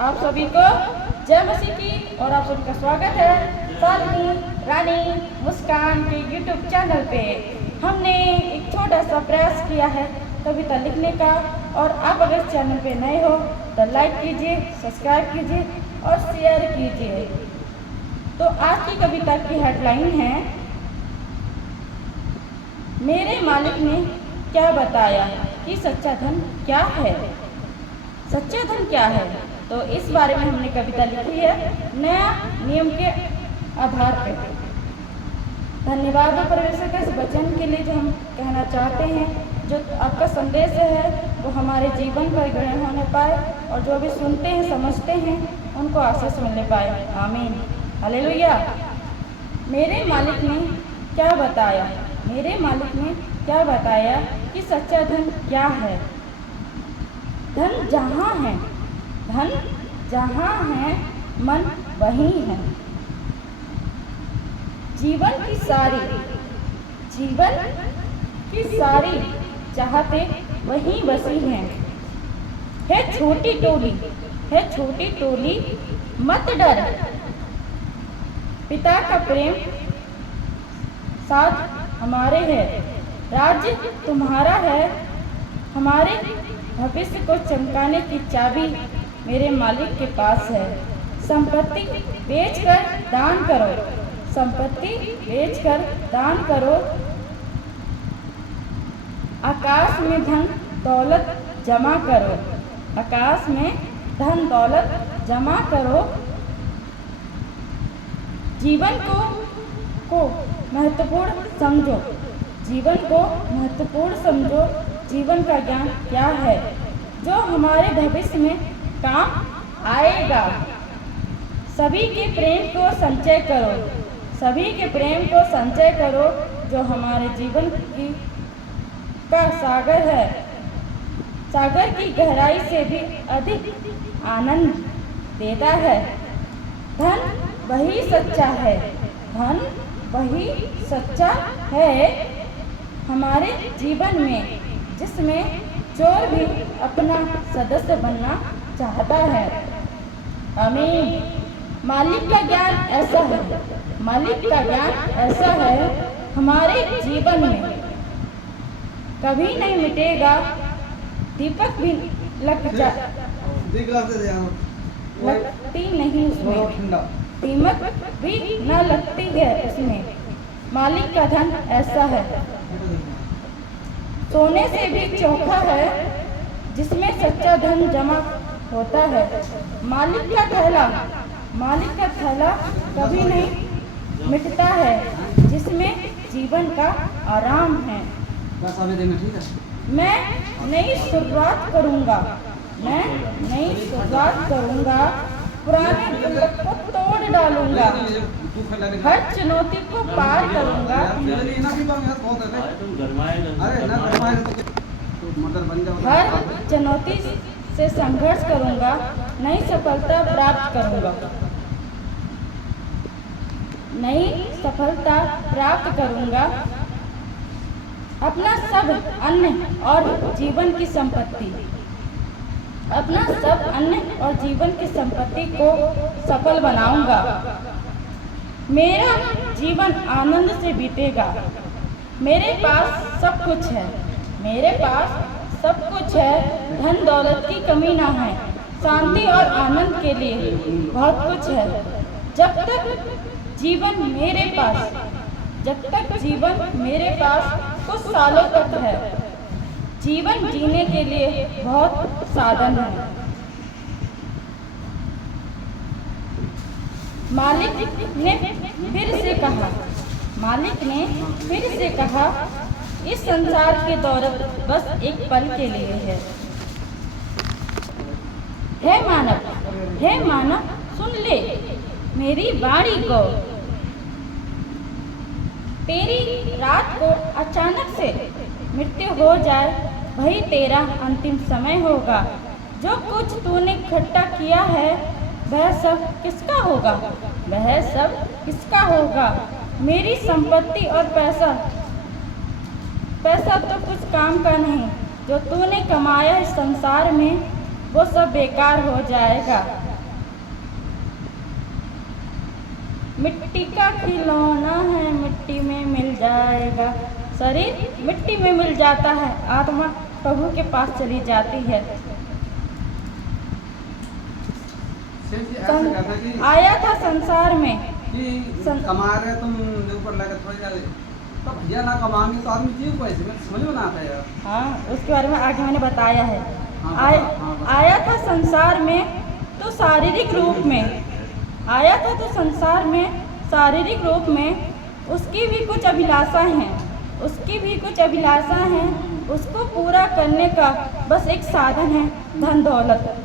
आप सभी को जय मसीह की और आप सभी का स्वागत है शालिनी रानी मुस्कान के यूट्यूब चैनल पे। हमने एक छोटा सा प्रयास किया है कविता लिखने का, और आप अगर इस चैनल पे नए हो तो लाइक कीजिए, सब्सक्राइब कीजिए और शेयर कीजिए। तो आज की कविता की हेडलाइन है, मेरे मालिक ने क्या बताया कि सच्चा धन क्या है। सच्चा धन क्या है, तो इस बारे में हमने कविता लिखी है नया नियम के आधार पर। धन्यवाद हो परमेश्वर के इस वचन के लिए जो हम कहना चाहते हैं। जो आपका संदेश है वो हमारे जीवन पर ग्रहण होने पाए, और जो भी सुनते हैं समझते हैं उनको आशीष मिलने पाए। आमीन, हालेलुया। मेरे मालिक ने क्या बताया, मेरे मालिक ने क्या बताया कि सच्चा धन क्या है। धन जहाँ है, धन जहाँ है मन वहीं है। जीवन की सारी चाहते वहीं बसी हैं। है छोटी टोली मत डर, पिता का प्रेम साथ हमारे है। राज्य तुम्हारा है, हमारे भविष्य को चमकाने की चाबी मेरे मालिक के पास है। संपत्ति बेचकर दान करो, संपत्ति बेचकर दान करो। आकाश में धन दौलत जमा करो, आकाश में धन दौलत जमा करो। जीवन को महत्वपूर्ण समझो, जीवन को महत्वपूर्ण समझो। जीवन का ज्ञान क्या है जो हमारे भविष्य में काम आएगा। सभी के प्रेम को संचय करो, सभी के प्रेम को संचय करो। जो हमारे जीवन का सागर है, सागर की गहराई से भी अधिक आनंद देता है। धन वही सच्चा है, धन वही सच्चा है हमारे जीवन में, जिसमें चोर भी अपना सदस्य बनना चाहता है। आमीन। मालिक का ज्ञान ऐसा है, मालिक का ज्ञान ऐसा है हमारे जीवन में कभी नहीं मिटेगा। दीपक भी लगती नहीं उसमें, दीमक भी न लगती है उसमें। मालिक का धन ऐसा है, सोने से भी चोखा है जिसमें सच्चा धन जमा होता है। मालिक का थैला कभी नहीं मिटता है, जिसमें जीवन का आराम है। मैं नई शुरुआत करूँगा, मैं नई शुरुआत करूँगा। पुराने गुल्लक को तोड़ डालूंगा, हर चुनौती को पार करूंगा। हर चुनौती से संघर्ष करूंगा, नई सफलता प्राप्त करूंगा, नई सफलता प्राप्त करूंगा। अपना सब अन्य और जीवन की संपत्ति, अपना सब अन्य और जीवन की संपत्ति को सफल बनाऊंगा। मेरा जीवन आनंद से बीतेगा। मेरे पास सब कुछ है, मेरे पास सब कुछ है। धन दौलत की कमी ना है, शांति और आनंद के लिए बहुत कुछ है। जब तक जीवन मेरे पास कुछ सालों तक है, जीवन जीने के लिए बहुत साधन है। मालिक ने फिर से कहा, इस संसार की दौलत बस एक पल के लिए है। हे मानव सुन ले मेरी वाणी को। तेरी रात को अचानक से मृत्यु हो जाए, वही तेरा अंतिम समय होगा। जो कुछ तूने इकट्ठा किया है वह सब किसका होगा, वह सब किसका होगा। मेरी संपत्ति और पैसा तो कुछ काम का नहीं। जो तूने कमाया इस संसार में वो सब बेकार हो जाएगा। मिट्टी का खिलौना है, मिट्टी में मिल जाएगा। शरीर मिट्टी में मिल जाता है, आत्मा प्रभु के पास चली जाती है। आया था संसार में कमा रहे तुम ऊपर लगत हो जाए तो भैया ना कमाएंगे तो आदमी जीव कैसे, समझ में ना आता यार। हाँ, उसके बारे में आगे मैंने बताया है। हाँ, आया था संसार में तो शारीरिक रूप में, आया था तो संसार में शारीरिक रूप में, उसकी भी कुछ अभिलाषा हैं, उसकी भी कुछ अभिलाषा हैं। उसको पूरा करने का बस एक साधन है धन दौलत।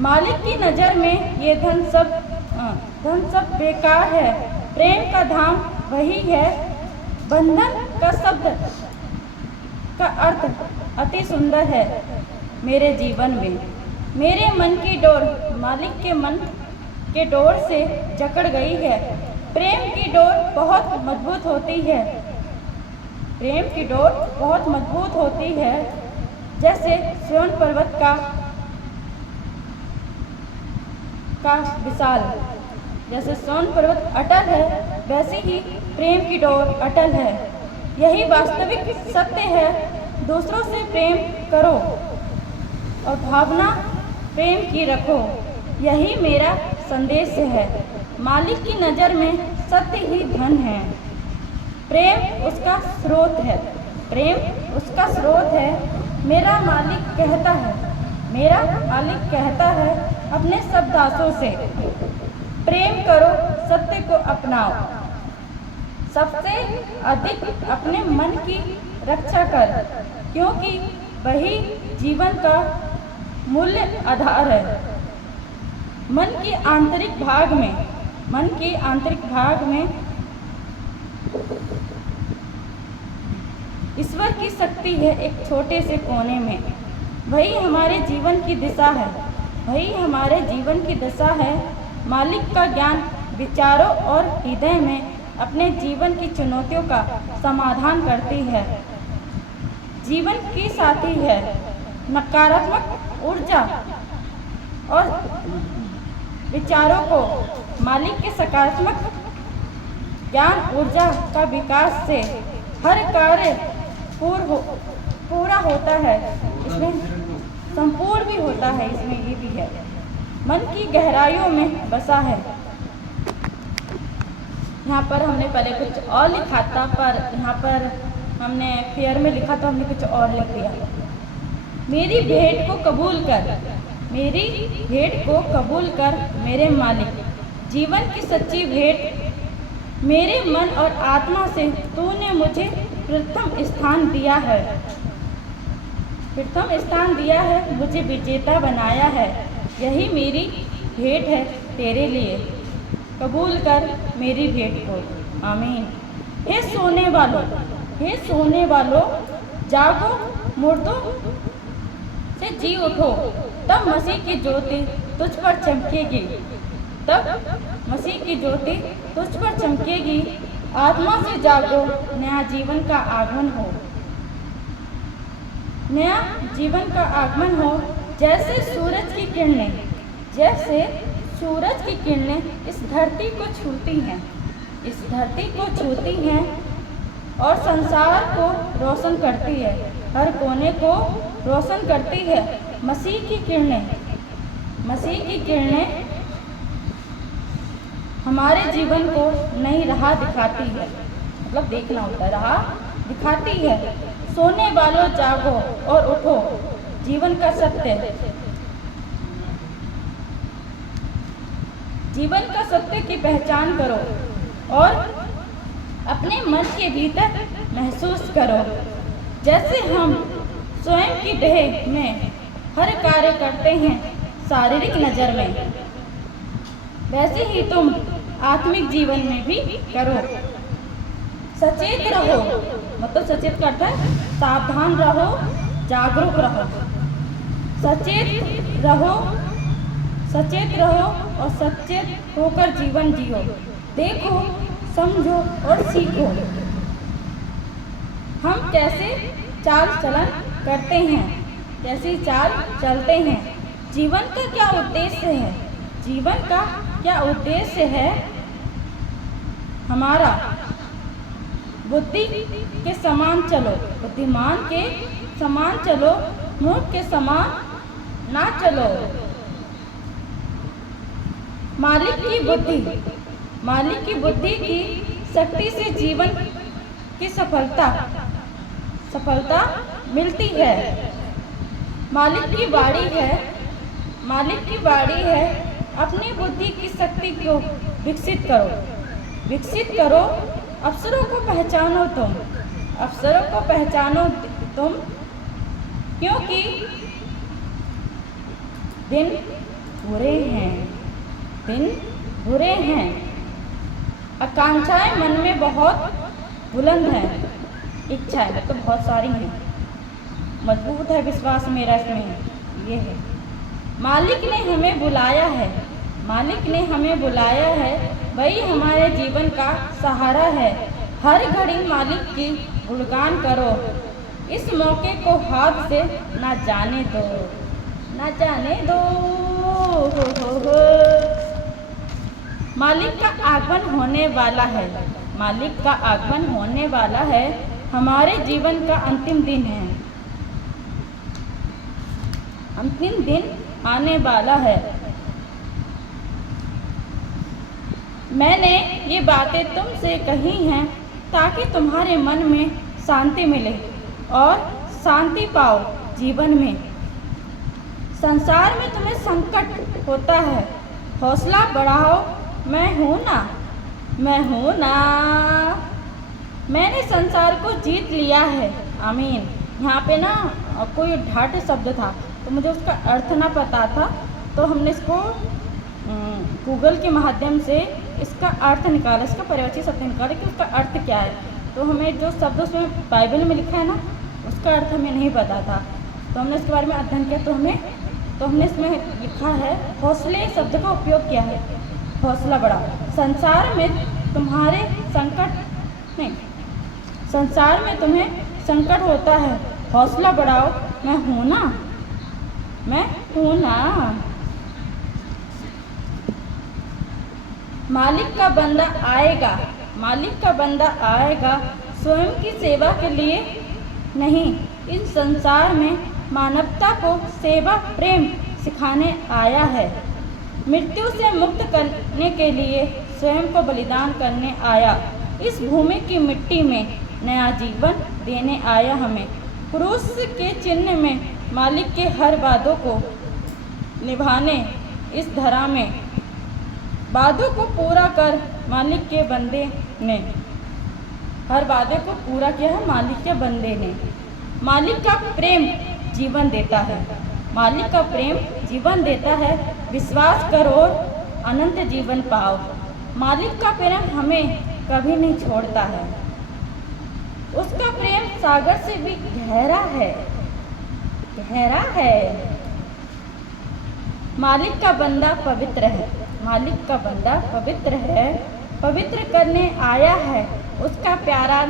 मालिक की नज़र में ये धन सब बेकार है। प्रेम का धाम वही है। बंधन का शब्द का अर्थ अति सुंदर है मेरे जीवन में। मेरे मन की डोर मालिक के मन के डोर से जकड़ गई है। प्रेम की डोर बहुत मजबूत होती है, प्रेम की डोर बहुत मजबूत होती है। जैसे स्वर्ण पर्वत का विशाल, जैसे स्वर्ण पर्वत अटल है, वैसे ही प्रेम की डोर अटल है। यही वास्तविक सत्य है। दूसरों से प्रेम करो और भावना प्रेम की रखो, यही मेरा संदेश है। मालिक की नज़र में सत्य ही धन है। प्रेम उसका स्रोत है, प्रेम उसका स्रोत है। मेरा मालिक कहता है अपने सब दासों से, प्रेम करो, सत्य को अपनाओ, सबसे अधिक अपने मन की रक्षा कर, क्योंकि वही जीवन का मूल्य आधार है। मन की आंतरिक भाग में ईश्वर की शक्ति है। एक छोटे से कोने में वही हमारे जीवन की दिशा है, वही हमारे जीवन की दशा है। मालिक का ज्ञान विचारों और हृदय में अपने जीवन की चुनौतियों का समाधान करती है। जीवन की साथी है। नकारात्मक ऊर्जा और विचारों को मालिक के सकारात्मक ज्ञान ऊर्जा का विकास से हर कार्य पूरा होता है, इसमें संपूर्ण भी होता है। इसमें ये भी है, मन की गहराइयों में बसा है। यहाँ पर हमने पहले कुछ और लिखा था, पर यहाँ पर हमने फेयर में लिखा तो हमने कुछ और लिख दिया। मेरी भेंट को कबूल कर, मेरी भेंट को कबूल कर मेरे मालिक। जीवन की सच्ची भेंट मेरे मन और आत्मा से तूने मुझे प्रथम स्थान दिया है, प्रथम स्थान दिया है, मुझे विजेता बनाया है। यही मेरी भेंट है तेरे लिए, कबूल कर मेरी भेंट को। आमीन। हे सोने वालों, जागो, मुर्दों से जी उठो, तब मसीह की ज्योति तुझ पर चमकेगी, तब मसीह की ज्योति तुझ पर चमकेगी। आत्मा से जागो, नया जीवन का आगमन हो, नया जीवन का आगमन हो। जैसे सूरज की किरणें इस धरती को छूती हैं, इस धरती को छूती हैं और संसार को रोशन करती है, हर कोने को रोशन करती है। मसीह की किरणें हमारे जीवन को नई राह दिखाती है, मतलब देखना होता है, राह दिखाती है। सोने वालों जागो और उठो, जीवन का सत्य की पहचान करो और अपने मन के भीतर महसूस करो। जैसे हम स्वयं की देह में हर कार्य करते हैं शारीरिक नज़र में, वैसे ही तुम आत्मिक जीवन में भी करो। सचेत रहो, मतलब सचेत करता है सावधान रहो, जागरूक रहो। सचेत रहो और सचेत होकर जीवन जियो। देखो, समझो और सीखो हम कैसे चाल चलन करते हैं, कैसी चाल चलते हैं, जीवन का क्या उद्देश्य है, जीवन का क्या उद्देश्य है हमारा? बुद्धि के समान चलो, बुद्धिमान के समान चलो, मूर्ख के समान ना चलो। मालिक की बुद्धि की शक्ति से जीवन की सफलता मिलती है। मालिक की बाड़ी है अपनी बुद्धि की शक्ति को विकसित करो। अवसरों को पहचानो तुम, क्योंकि दिन बुरे हैं। आकांक्षाएं मन में बहुत बुलंद हैं, इच्छाएं तो बहुत सारी हैं, मजबूत है विश्वास मेरा इसमें ये है। मालिक ने हमें बुलाया है, वही हमारे जीवन का सहारा है। हर घड़ी मालिक की गुणगान करो, इस मौके को हाथ से ना जाने दो। हो। मालिक का आगमन होने वाला है, हमारे जीवन का अंतिम दिन आने वाला है। मैंने ये बातें तुमसे कही हैं ताकि तुम्हारे मन में शांति मिले और शांति पाओ जीवन में। संसार में तुम्हें संकट होता है, हौसला बढ़ाओ, मैं हूँ ना। मैंने संसार को जीत लिया है, आमीन। यहाँ पे ना कोई ढाट शब्द था तो मुझे उसका अर्थ ना पता था, तो हमने इसको गूगल के माध्यम से इसका अर्थ निकाला, इसका पर्यायवाची शब्द निकाला कि उसका अर्थ क्या है। तो हमें जो शब्द उसमें बाइबल में लिखा है ना, उसका अर्थ हमें नहीं पता था, तो हमने इसके बारे में अध्ययन किया। तो हमने इसमें लिखा है, हौसले शब्द का उपयोग किया है, हौसला बढ़ाओ। संसार में तुम्हें संकट होता है, हौसला बढ़ाओ, मैं हूँ ना। मालिक का बंदा आएगा स्वयं की सेवा के लिए नहीं, इस संसार में मानवता को सेवा प्रेम सिखाने आया है। मृत्यु से मुक्त करने के लिए स्वयं को बलिदान करने आया, इस भूमि की मिट्टी में नया जीवन देने आया हमें। क्रूस के चिन्ह में मालिक के हर वादों को निभाने इस धरा में, वादों को पूरा कर मालिक के बंदे ने हर वादे को पूरा किया है मालिक के बंदे ने। मालिक का प्रेम जीवन देता है, विश्वास करो और अनंत जीवन पाओ। मालिक का प्रेम हमें कभी नहीं छोड़ता है, उसका प्रेम सागर से भी गहरा है। मालिक का बंदा पवित्र है, पवित्र करने आया है। उसका प्यारा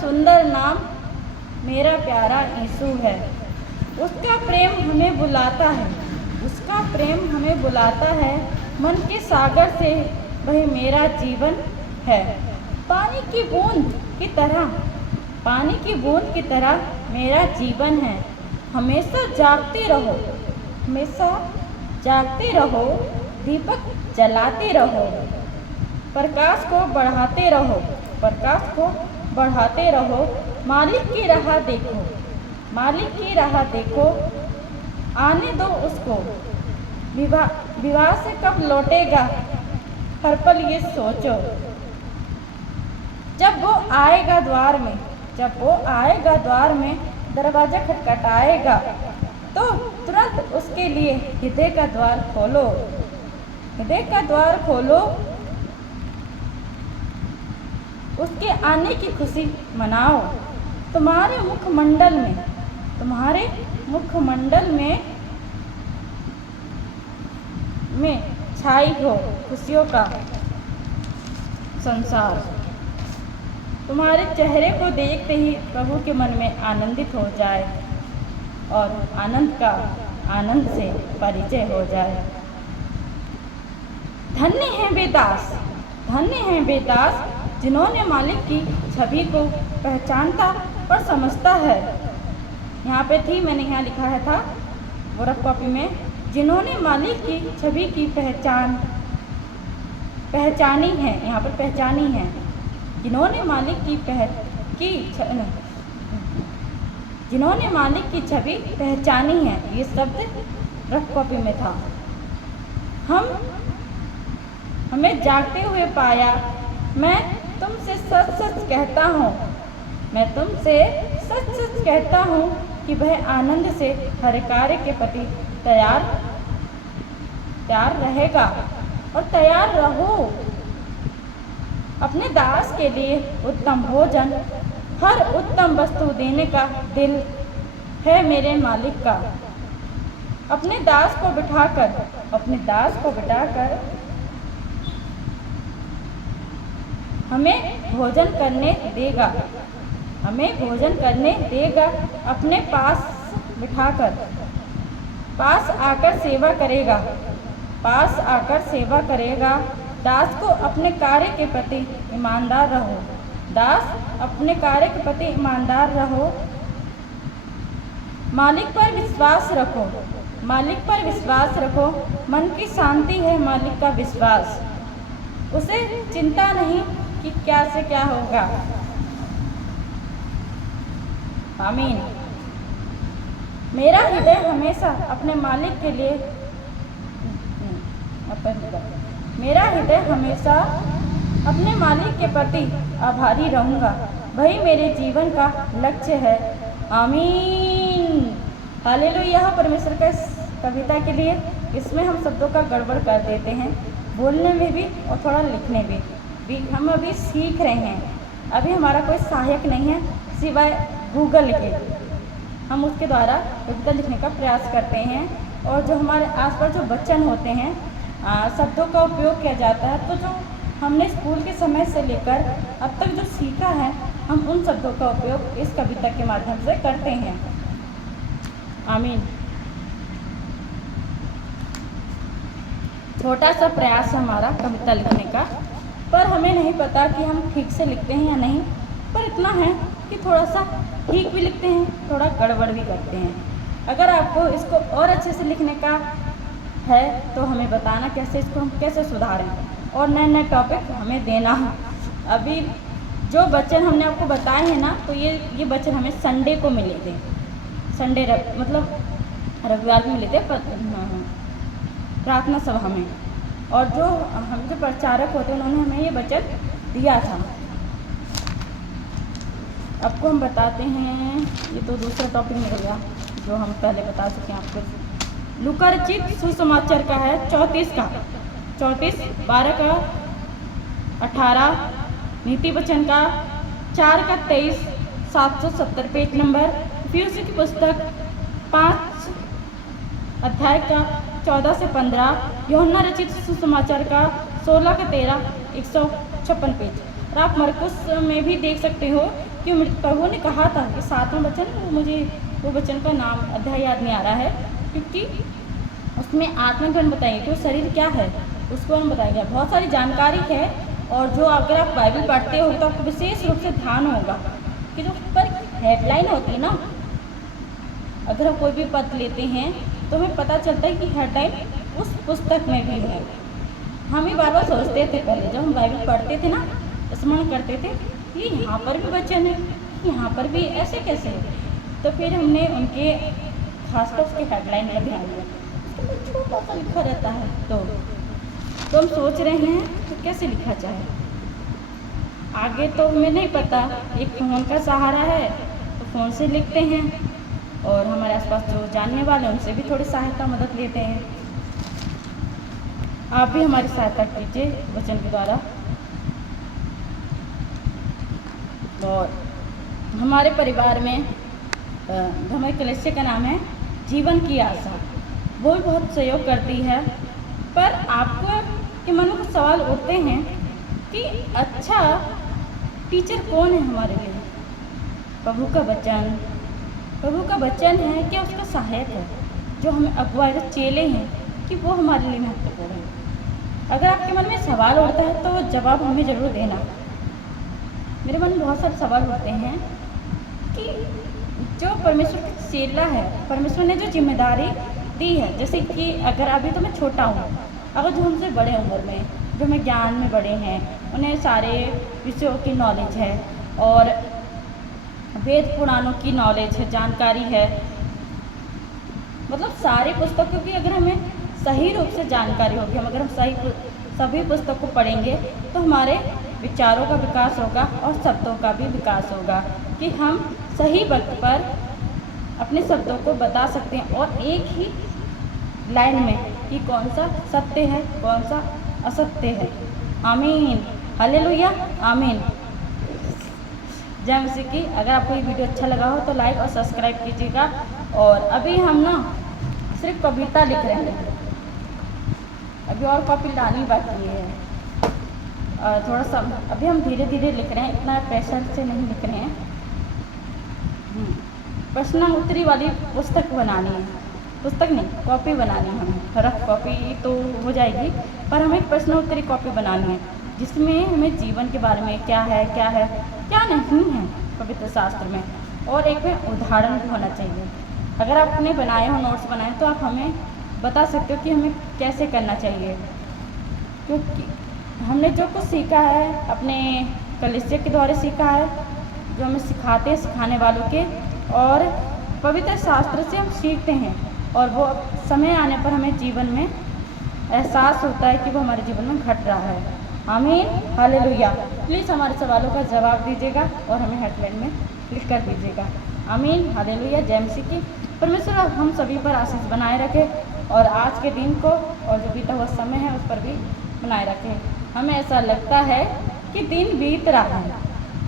सुंदर नाम मेरा प्यारा यीशु है। उसका प्रेम हमें बुलाता है, मन के सागर से वही मेरा जीवन है। पानी की बूंद की तरह मेरा जीवन है। हमेशा जागते रहो, दीपक जलाते रहो, प्रकाश को बढ़ाते रहो। मालिक की राह देखो, आने दो उसको। विवाह से कब लौटेगा हर पल ये सोचो। जब वो आएगा द्वार में दरवाजा खटखटाएगा, तो तुरंत उसके लिए हृदय का द्वार खोलो। उसके आने की खुशी मनाओ। तुम्हारे मुखमंडल में छाई हो खुशियों का संसार। तुम्हारे चेहरे को देखते ही प्रभु के मन में आनंदित हो जाए और आनंद का आनंद से परिचय हो जाए। धन्य है वे दास जिन्होंने मालिक की छवि को पहचानता और समझता है। यहाँ पे थी, मैंने यहाँ लिखा है था वो रफ कॉपी में, जिन्होंने मालिक की छवि की पहचानी है। यहाँ पर पहचानी है, जिन्होंने मालिक की छवि पहचानी है। ये शब्द रफ कॉपी में था। हमें जागते हुए पाया। मैं तुमसे सच सच कहता हूँ कि वह आनंद से हर कार्य के प्रति तैयार रहेगा और तैयार रहो। अपने दास के लिए उत्तम भोजन, हर उत्तम वस्तु देने का दिल है मेरे मालिक का। अपने दास को बिठाकर हमें भोजन करने देगा। अपने पास बिठाकर पास आकर सेवा करेगा। दास को अपने कार्य के प्रति ईमानदार रहो। मालिक पर विश्वास रखो। मन की शांति है मालिक का विश्वास। उसे चिंता नहीं कि क्या से क्या होगा। आमीन। मेरा हृदय हमेशा अपने मालिक के प्रति आभारी रहूँगा। वही मेरे जीवन का लक्ष्य है। आमीन। हालेलुया परमेश्वर का कविता के लिए। इसमें हम शब्दों का गड़बड़ कर देते हैं, बोलने में भी और थोड़ा लिखने भी। हम अभी सीख रहे हैं। अभी हमारा कोई सहायक नहीं है सिवाय गूगल के। हम उसके द्वारा कविता लिखने का प्रयास करते हैं। और जो हमारे आसपास जो वचन होते हैं, शब्दों का उपयोग किया जाता है, तो जो हमने स्कूल के समय से लेकर अब तक जो सीखा है, हम उन शब्दों का उपयोग इस कविता के माध्यम से करते हैं। आमीन। छोटा सा प्रयास हमारा कविता लिखने का, पर हमें नहीं पता कि हम ठीक से लिखते हैं या नहीं। पर इतना है कि थोड़ा सा ठीक भी लिखते हैं, थोड़ा गड़बड़ भी करते हैं। अगर आपको इसको और अच्छे से लिखने का है तो हमें बताना इसको हम कैसे सुधारें, और नए नए टॉपिक हमें देना। अभी जो वचन हमने आपको बताए हैं ना, तो ये वचन हमें संडे को मिले थे। मतलब रविवार को मिले थे प्रार्थना सभा में। और जो प्रचारक होते हैं उन्होंने हमें ये वचन दिया था। आपको हम बताते हैं, ये तो दूसरा टॉपिक निकल गया जो हम पहले बता चुके हैं आपको। लूका रचित सुसमाचार का है 34:12 का 18, नीति वचन का 4 का 23, 770 पेज नंबर। पीयूसी की पुस्तक 5 अध्याय का 14 से 15, यूहन्ना रचित सुसमाचार का 16 का 13, 156 पेज। और आप मरकुस में भी देख सकते हो कि प्रभु ने कहा था कि 7वां वचन, मुझे वो वचन का नाम अध्याय याद नहीं आ रहा है, क्योंकि उसमें आत्मज्ञान बताइए कि वो शरीर क्या है, उसको हम बताया गया। बहुत सारी जानकारी है। और जो अगर आप बाइबल पढ़ते हो तो आपको विशेष रूप से ध्यान होगा कि जो ऊपर हेडलाइन होती है ना, अगर हम कोई भी पद लेते हैं तो हमें पता चलता है कि हेडलाइन उस पुस्तक में भी है। हम ही बार बार सोचते थे पहले जब हम बाइबल पढ़ते थे ना, स्मरण करते थे कि यहाँ पर भी वचन है, यहाँ पर भी ऐसे कैसे है। तो फिर हमने उनके खासकर उसके हेडलाइन में ध्यान दिया, उसके छोटा सा लिखा रहता है। तो हम सोच रहे हैं तो कैसे लिखा जाए आगे, तो हमें नहीं पता। एक फ़ोन का सहारा है तो फ़ोन से लिखते हैं, और हमारे आसपास जो जानने वाले हैं उनसे भी थोड़ी सहायता मदद लेते हैं। आप भी हमारी सहायता कीजिए वचन के द्वारा। और हमारे परिवार में हमारे कलेक्शन का नाम है जीवन की आशा, वो भी बहुत सहयोग करती है। पर आपको के मन में सवाल उठते हैं कि अच्छा टीचर कौन है हमारे लिए? प्रभु का वचन है क्या उसका सहायक है? जो हमें अगुवाए, जो चेले हैं, कि वो हमारे लिए महत्वपूर्ण है। अगर आपके मन में सवाल उठता है तो जवाब हमें ज़रूर देना। मेरे मन में बहुत सारे सवाल उठते हैं कि जो परमेश्वर का चेला है, परमेश्वर ने जो जिम्मेदारी दी है, जैसे कि अगर अभी तो मैं छोटा हूँ, अगर जो हमसे बड़े उम्र में, जो हमें ज्ञान में बड़े हैं, उन्हें सारे विषयों की नॉलेज है और वेद पुराणों की नॉलेज है, जानकारी है, मतलब सारी पुस्तकों की अगर हमें सही रूप से जानकारी होगी, हम अगर हम सभी पुस्तक को पढ़ेंगे तो हमारे विचारों का विकास होगा और शब्दों का भी विकास होगा, कि हम सही वक्त पर अपने शब्दों को बता सकते हैं और एक ही लाइन में कि कौन सा सत्य है, कौन सा असत्य है। आमीन, हालेलुया, आमीन। जय मसीह की। अगर आपको ये वीडियो अच्छा लगा हो तो लाइक और सब्सक्राइब कीजिएगा। और अभी हम ना सिर्फ कविता लिख रहे हैं, अभी और कॉपी लानी बाकी है। थोड़ा सा अभी हम धीरे धीरे लिख रहे हैं, इतना प्रेशर से नहीं लिख रहे हैं। प्रश्नोत्तरी वाली पुस्तक बनानी है, पुस्तक नहीं, कॉपी बनानी है हमें। रफ कॉपी तो हो जाएगी, पर हमें प्रश्नोत्तरी कॉपी बनानी है, जिसमें हमें जीवन के बारे में क्या है क्या नहीं है पवित्र शास्त्र में, और एक में उदाहरण भी होना चाहिए। अगर आपने बनाए हो, नोट्स बनाए तो आप हमें बता सकते हो कि हमें कैसे करना चाहिए, क्योंकि हमने जो कुछ सीखा है अपने कलीसिया के द्वारा सीखा है, जो हमें सिखाते हैं सिखाने वालों के, और पवित्र शास्त्र से हम सीखते हैं, और वो समय आने पर हमें जीवन में एहसास होता है कि वो हमारे जीवन में घट रहा है। आमीन, हालेलुया। प्लीज़ हमारे सवालों का जवाब दीजिएगा और हमें हेडलाइन में लिख कर दीजिएगा। आमीन, हालेलुया। जय मसीह की। परमेश्वर हम सभी पर आशीष बनाए रखे, और आज के दिन को और जो बीता हुआ समय है उस पर भी बनाए रखे। हमें ऐसा लगता है कि दिन बीत रहा है,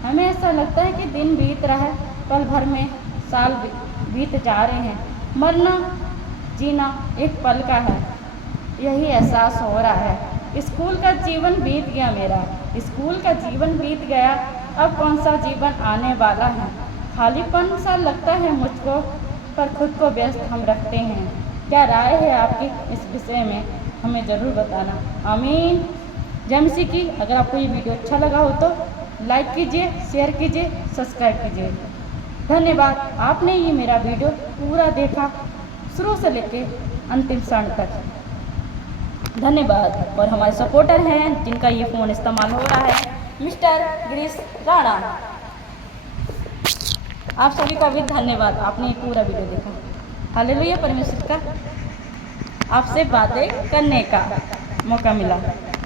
हमें ऐसा लगता है कि दिन बीत रहा है, पल भर में साल बीत जा रहे हैं। मरना जीना एक पल का है, यही एहसास हो रहा है। स्कूल का जीवन बीत गया मेरा, स्कूल का जीवन बीत गया, अब कौन सा जीवन आने वाला है। खालीपन सा लगता है मुझको, पर खुद को व्यस्त हम रखते हैं। क्या राय है आपकी इस विषय में, हमें ज़रूर बताना। आमीन। जय मसीह की। अगर आपको ये वीडियो अच्छा लगा हो तो लाइक कीजिए, शेयर कीजिए, सब्सक्राइब कीजिए। धन्यवाद, आपने ये मेरा वीडियो पूरा देखा, शुरू से लेके अंतिम क्षण तक। धन्यवाद। और हमारे सपोर्टर हैं जिनका ये फ़ोन इस्तेमाल हो रहा है, मिस्टर गिरीश राणा, आप सभी का भी धन्यवाद, आपने ये पूरा वीडियो देखा। हालेलुया। परमेश्वर का आपसे बातें करने का मौका मिला।